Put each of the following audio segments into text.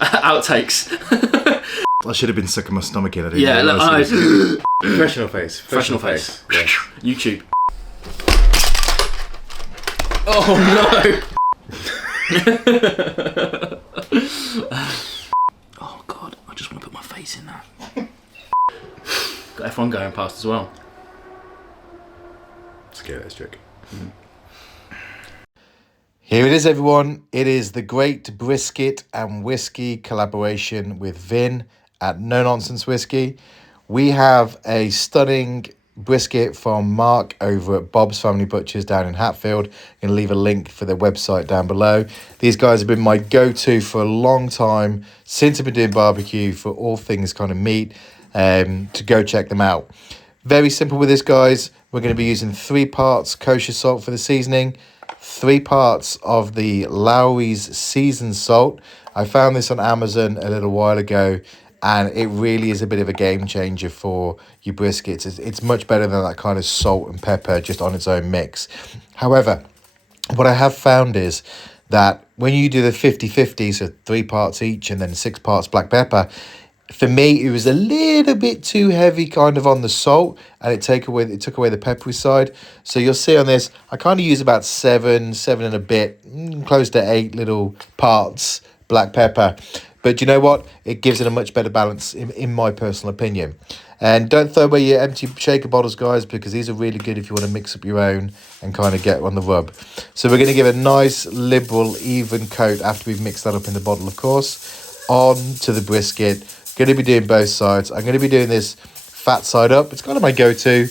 Outtakes. I should have been sucking my stomach in. I didn't Yeah, realise look, it was- Professional face. Professional face. Yeah. YouTube. Oh no! Oh god, I just want to put my face in that. Got F1 going past as well. Scare that trick. Here it is, everyone. It is the Great Brisket and Whiskey collaboration with Vin at No Nonsense Whisky. We have a stunning brisket from Mark over at Bob's Family Butchers down in Hatfield. I'm going to leave a link for their website down below. These guys have been my go-to for a long time since I've been doing barbecue for all things kind of meat, to go check them out. Very simple with this, guys. We're going to be using 3 parts kosher salt for the seasoning, 3 parts of the Lowry's seasoned salt. I found this on Amazon a little while ago, and it really is a bit of a game changer for your briskets. It's much better than that kind of salt and pepper just on its own mix. However, what I have found is that when you do the 50-50, so 3 parts each and then 6 parts black pepper, for me, it was a little bit too heavy kind of on the salt, and it took away the peppery side. So you'll see on this, I kind of use about 7 and a bit, close to 8 little parts black pepper. But you know what? It gives it a much better balance in my personal opinion. And don't throw away your empty shaker bottles, guys, because these are really good if you want to mix up your own and kind of get on the rub. So we're going to give a nice, liberal, even coat after we've mixed that up in the bottle, of course, on to the brisket. Going to be doing both sides. I'm going to be doing this fat side up. It's kind of my go-to.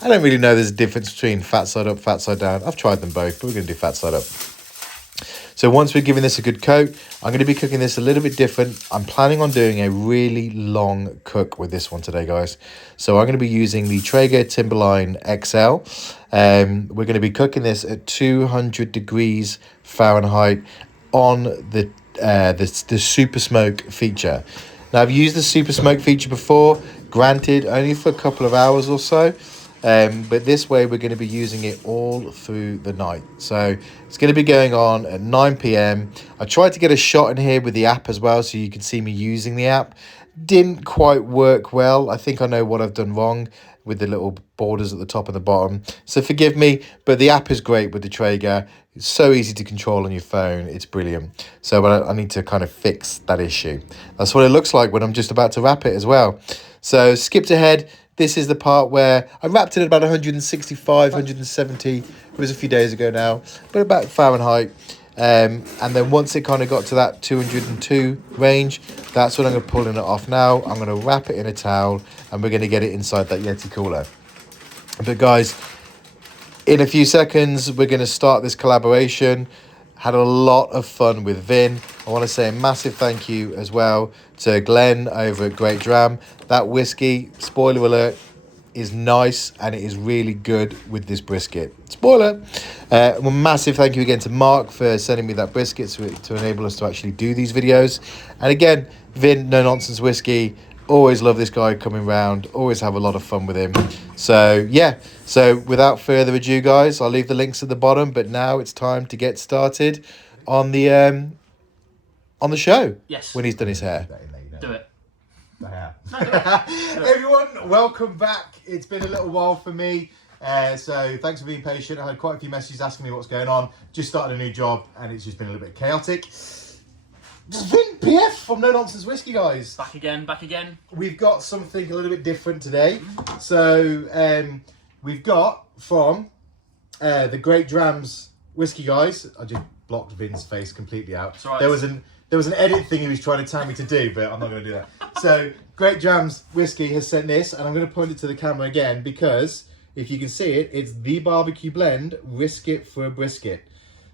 I don't really know there's a difference between fat side up, fat side down. I've tried them both, but we're going to do fat side up. So once we're giving this a good coat, I'm going to be cooking this a little bit different. I'm planning on doing a really long cook with this one today, guys. So I'm going to be using the Traeger Timberline XL. We're going to be cooking this at 200 degrees Fahrenheit on the super smoke feature. Now, I've used the super smoke feature before, granted only for a couple of hours or so. But this way we're going to be using it all through the night. So it's going to be going on at 9 p.m. I tried to get a shot in here with the app as well, so you can see me using the app. Didn't quite work well. I think I know what I've done wrong with the little borders at the top and the bottom. So forgive me, but the app is great with the Traeger. It's so easy to control on your phone. It's brilliant. So I need to kind of fix that issue. That's what it looks like when I'm just about to wrap it as well. So skipped ahead. This is the part where I wrapped it at about 165, 170. It was a few days ago now, but about Fahrenheit. And then once it kind of got to that 202 range, that's when I'm going to pull it off now. I'm going to wrap it in a towel, and we're going to get it inside that Yeti cooler. But guys, in a few seconds, we're going to start this collaboration. Had a lot of fun with Vin. I want to say a massive thank you as well to Glenn over at Great Dram. That whiskey, spoiler alert, is nice, and it is really good with this brisket. Spoiler! Well, massive thank you again to Mark for sending me that brisket to enable us to actually do these videos. And again, Vin, No Nonsense Whisky. Always love this guy coming round. Always have a lot of fun with him. So, yeah. So, without further ado, guys, I'll leave the links at the bottom. But now it's time to get started on the show. Yes. When he's done his hair. Do it. Everyone, welcome back. It's been a little while for me. So thanks for being patient. I had quite a few messages asking me what's going on. Just started a new job, and it's just been a little bit chaotic. Just been PF from No Nonsense Whisky, guys. Back again. We've got something a little bit different today. So we've got from the Great Drams Whisky, guys. I just blocked Vin's face completely out. It's all right. There was an edit thing he was trying to tell me to do, but I'm not going to do that. So Great Drams Whisky has sent this, and I'm going to point it to the camera again because if you can see it, it's the barbecue blend, Brisket for a Brisket.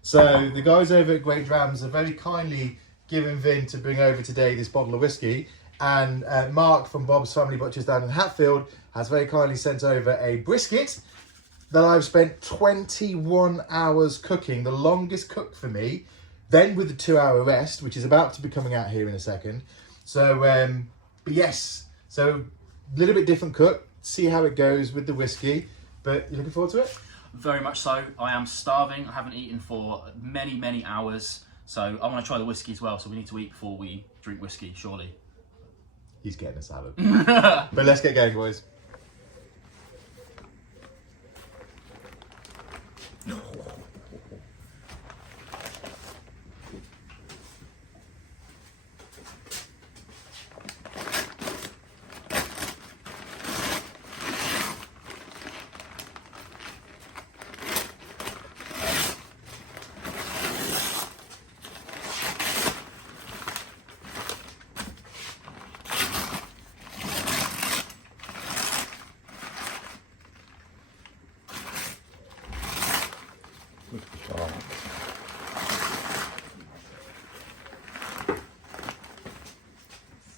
So the guys over at Great Drams are very kindly giving Vin to bring over today this bottle of whiskey, and Mark from Bob's Family Butchers down in Hatfield has very kindly sent over a brisket that I've spent 21 hours cooking, the longest cook for me, then with the 2-hour rest, which is about to be coming out here in a second. So, but yes, so a little bit different cook, see how it goes with the whiskey, but you looking forward to it? Very much so. I am starving. I haven't eaten for many hours. So I want to try the whiskey as well. So we need to eat before we drink whiskey, surely. He's getting a salad. But let's get going, boys.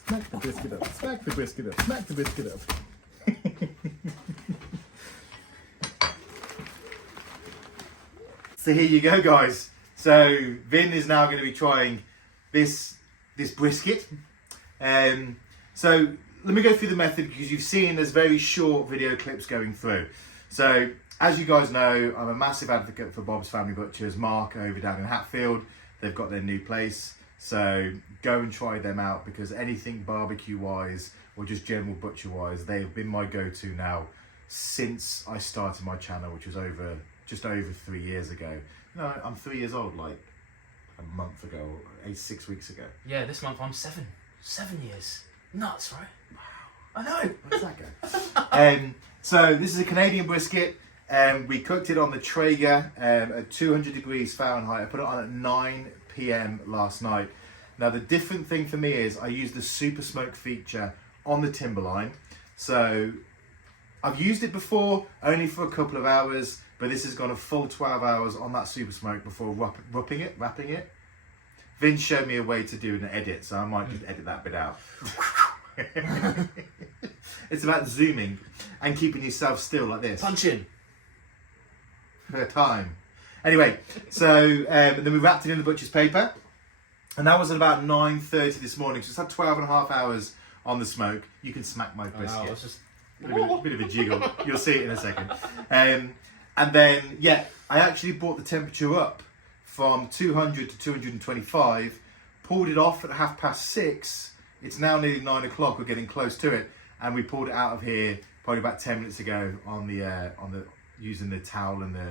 Smack the biscuit up, smack the biscuit up, smack the biscuit up. So here you go, guys. So Vin is now going to be trying this brisket. So let me go through the method, because you've seen there's very short video clips going through. So as you guys know, I'm a massive advocate for Bob's Family Butchers. Mark over down in Hatfield, they've got their new place. So go and try them out, because anything barbecue wise or just general butcher wise, they've been my go-to now since I started my channel, which was just over 3 years ago. No, I'm 3 years old, like a month ago, 6 weeks ago. Yeah, this month I'm 7 years. Nuts, right? Wow. I know. Where's that go? So this is a Canadian brisket. We cooked it on the Traeger at 200 degrees Fahrenheit. I put it on at 9 p.m. last night. Now the different thing for me is I used the super smoke feature on the timberline. So I've used it before only for a couple of hours, but this has gone a full 12 hours on that super smoke before wrapping it. Vince showed me a way to do an edit, so I might just edit that bit out. It's about zooming and keeping yourself still like this. Punch in. For time. Anyway, so then we wrapped it in the butcher's paper, and that was at about 9:30 this morning. So it's had 12 and a half hours on the smoke. You can smack my brisket. Oh, it's just... bit of a jiggle. You'll see it in a second. And then, yeah, I actually brought the temperature up from 200 to 225, pulled it off at 6:30. It's now nearly 9 o'clock. We're getting close to it, and we pulled it out of here probably about 10 minutes ago on the using the towel and the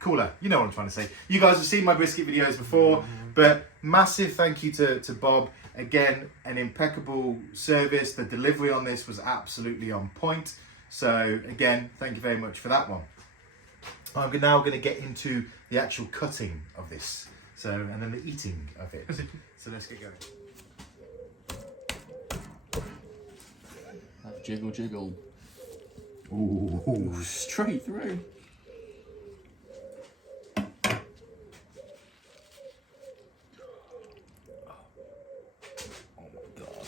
cooler. You know what I'm trying to say. You guys have seen my brisket videos before, but massive thank you to Bob. Again, an impeccable service. The delivery on this was absolutely on point. So again, thank you very much for that one. I'm now going to get into the actual cutting of this. So, and then the eating of it. So let's get going. Have jiggle jiggle. Ooh, Straight through. Oh my god.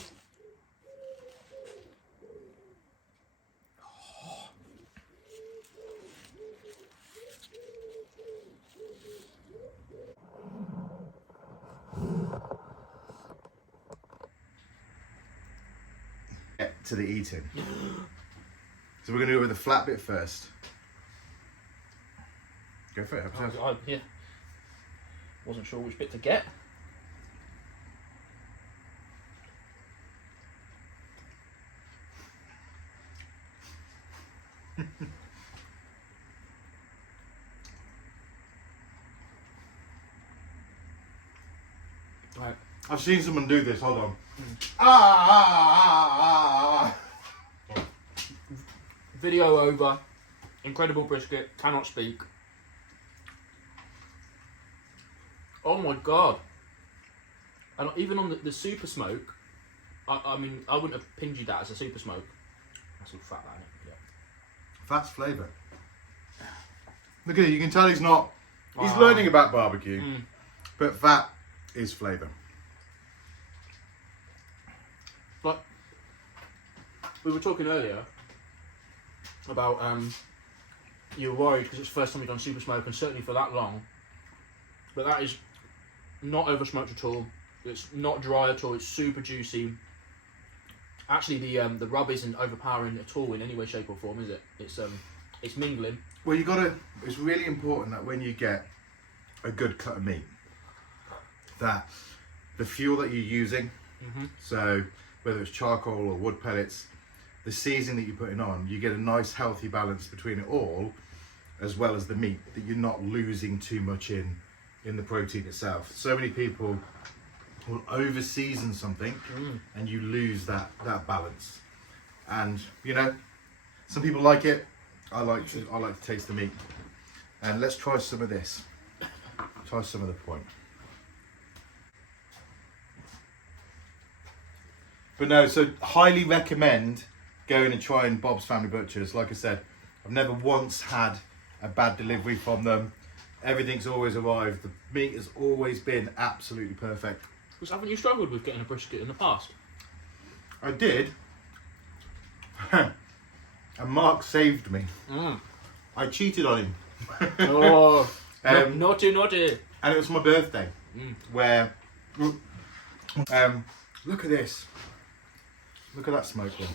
Get to the eating. So we're going to do it with the flat bit first. Go for it. Yeah. Wasn't sure which bit to get. Right. I've seen someone do this. Hold on. Video over. Incredible brisket. Cannot speak. Oh my god. And even on the super smoke, I mean, I wouldn't have pingied that as a super smoke. That's all fat, that, isn't it? Yeah. Fat's flavour. Look at it. You can tell he's not. He's Wow. learning about barbecue, but fat is flavour. Like, we were talking earlier about you were worried because it's the first time you've done super smoke, and certainly for that long. But that is not over smoked at all. It's not dry at all. It's super juicy. Actually, the rub isn't overpowering at all in any way, shape, or form, is it? It's mingling. Well, you got to. It's really important that when you get a good cut of meat, that the fuel that you're using, so whether it's charcoal or wood pellets, the seasoning that you're putting on, you get a nice healthy balance between it all, as well as the meat, that you're not losing too much in the protein itself. So many people will over season something and you lose that balance. And you know, some people like it. I like to taste the meat. And let's try some of this. Try some of the point. But no, so highly recommend going and trying Bob's Family Butchers. Like I said, I've never once had a bad delivery from them. Everything's always arrived. The meat has always been absolutely perfect. Because haven't you struggled with getting a brisket in the past? I did. And Mark saved me. I cheated on him. Oh, naughty. And it was my birthday, where, look at this. Look at that smoke one.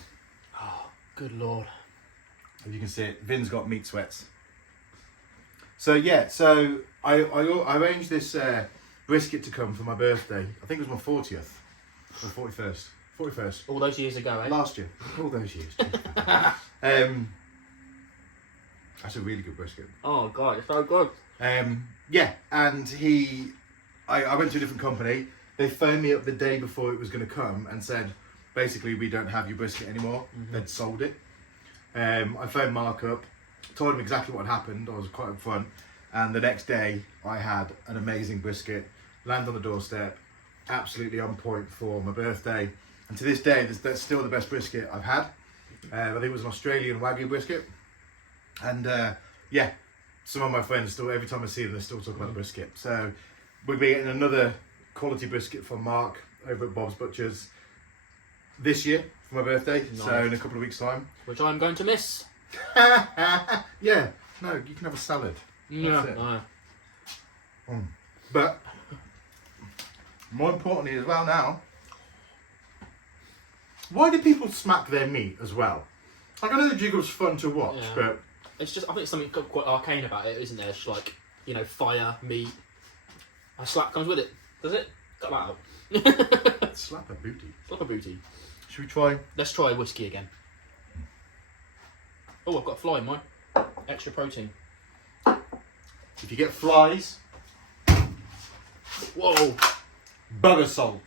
Oh, good lord. If you can see it, Vin's got meat sweats. So yeah, so I arranged this brisket to come for my birthday. I think it was my 40th or 41st. 41st. All those years ago, eh? Last year. All those years. That's a really good brisket. Oh god, it's so good. Yeah, and I went to a different company. They phoned me up the day before it was going to come and said, basically, we don't have your brisket anymore. They'd sold it. I phoned Mark up, told him exactly what happened. I was quite upfront. And the next day, I had an amazing brisket, land on the doorstep, absolutely on point for my birthday. And to this day, that's still the best brisket I've had. I think it was an Australian Wagyu brisket. And yeah, some of my friends still, every time I see them, they still talk about the brisket. So we'll be getting another quality brisket from Mark over at Bob's Butchers this year for my birthday. Nice. So in a couple of weeks' time. Which I'm going to miss. Yeah, no, you can have a salad. Yeah. But more importantly as well now, why do people smack their meat as well? Like, I know the jiggle's fun to watch, but it's just, I think it's something quite arcane about it, isn't there? It's like, you know, fire, meat. A slap comes with it, does it? Cut that out. Slap a booty. Slap a booty. Should we try? Let's try whiskey again. Oh, I've got a fly in mine. Extra protein. If you get flies, whoa, bugger salt.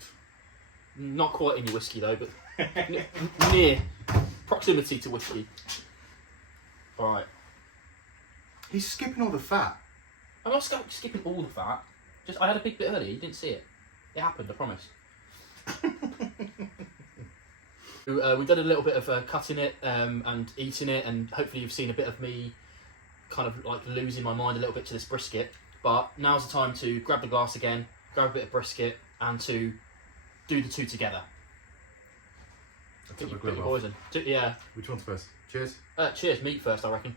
Not quite in your whiskey though, but near proximity to whiskey. All right. He's skipping all the fat. I'm not skipping all the fat. Just I had a big bit earlier. You didn't see it. It happened. I promise. We did a little bit of cutting it and eating it, and hopefully you've seen a bit of me kind of like losing my mind a little bit to this brisket. But now's the time to grab the glass again, grab a bit of brisket, and to do the two together. Put your boys in. Yeah. Which one's first? Cheers. Cheers. Meat first, I reckon.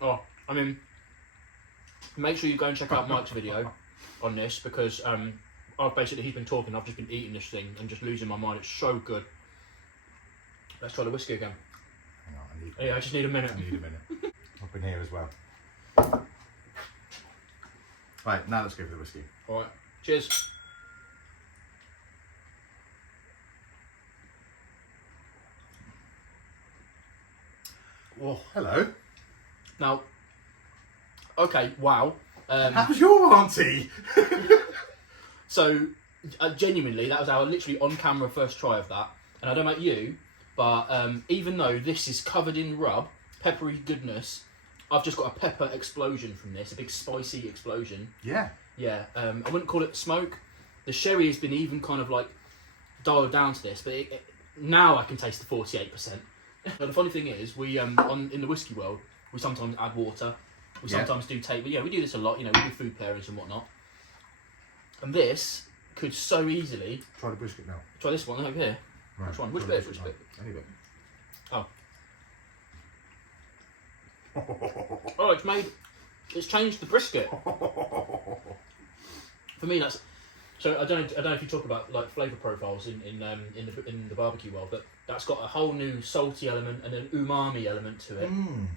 Oh, I mean, make sure you go and check out Mike's video on this, because he's been talking, I've just been eating this thing and just losing my mind. It's so good. Let's try the whiskey again. Hang on, I just need a minute. I need a minute. Up in here as well. Right, now let's go for the whiskey. Alright, cheers. Oh, hello. Now, okay, wow. How's your auntie? So, genuinely, that was our literally on-camera first try of that. And I don't know about you, but even though this is covered in rub, peppery goodness, I've just got a pepper explosion from this, a big spicy explosion. Yeah. Yeah, I wouldn't call it smoke. The sherry has been even kind of like dialed down to this, but now I can taste the 48%. But the funny thing is, we in the whiskey world, we sometimes add water. We sometimes do take, we do this a lot. You know, we do food pairings and whatnot. And this could so easily. Try the brisket now. Try this one over here. Right. Which one? Which bit? Which bit? Any bit. Oh. Oh, it's changed the brisket. For me, that's So I don't know if you talk about like flavour profiles in the barbecue world, but that's got a whole new salty element and an umami element to it. Do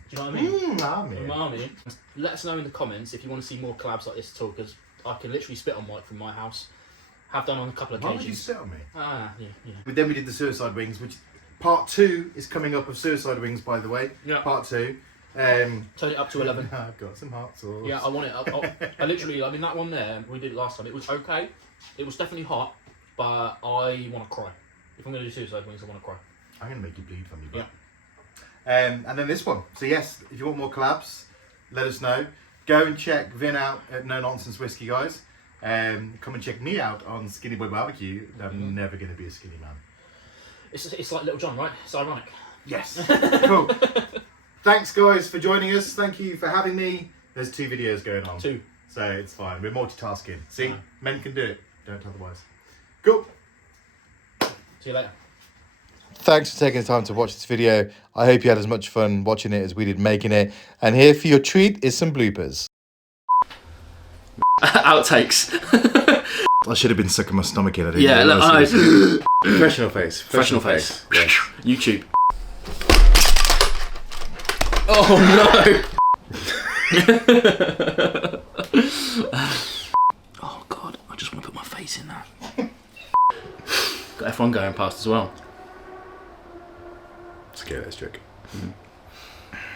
you know what I mean? Umami. Let us know in the comments if you want to see more collabs like this at all, because I can literally spit on Mike from my house. Have done on a couple of occasions. Why would you spit on me? Yeah. But then we did the suicide wings, which part 2 is coming up of suicide wings, by the way. Yeah. Part 2. Turn it up to 11. I've got some hot sauce. Yeah, I want it. I literally, I mean, that one there, we did it last time. It was okay. It was definitely hot, but I want to cry. If I'm going to do suicide wings, I want to cry. I'm going to make you bleed from me, bro. Yeah. And then this one. So yes, if you want more collabs, let us know. Go and check Vin out at No Nonsense Whisky, guys. Come and check me out on Skinny Boy Barbecue. I'm never going to be a skinny man. It's like Little John, right? It's ironic. Yes. Cool. Thanks, guys, for joining us. Thank you for having me. There's 2 videos going on. 2. So it's fine. We're multitasking. See? Yeah. Men can do it. Don't otherwise. Cool. See you later. Thanks for taking the time to watch this video. I hope you had as much fun watching it as we did making it. And here for your treat is some bloopers. Outtakes. I should have been sucking my stomach in. Yeah, look, Professional face. Professional face. Yes. YouTube. Oh no! Oh god, I just want to put my face in that. Got F1 going past as well. Scare that joke.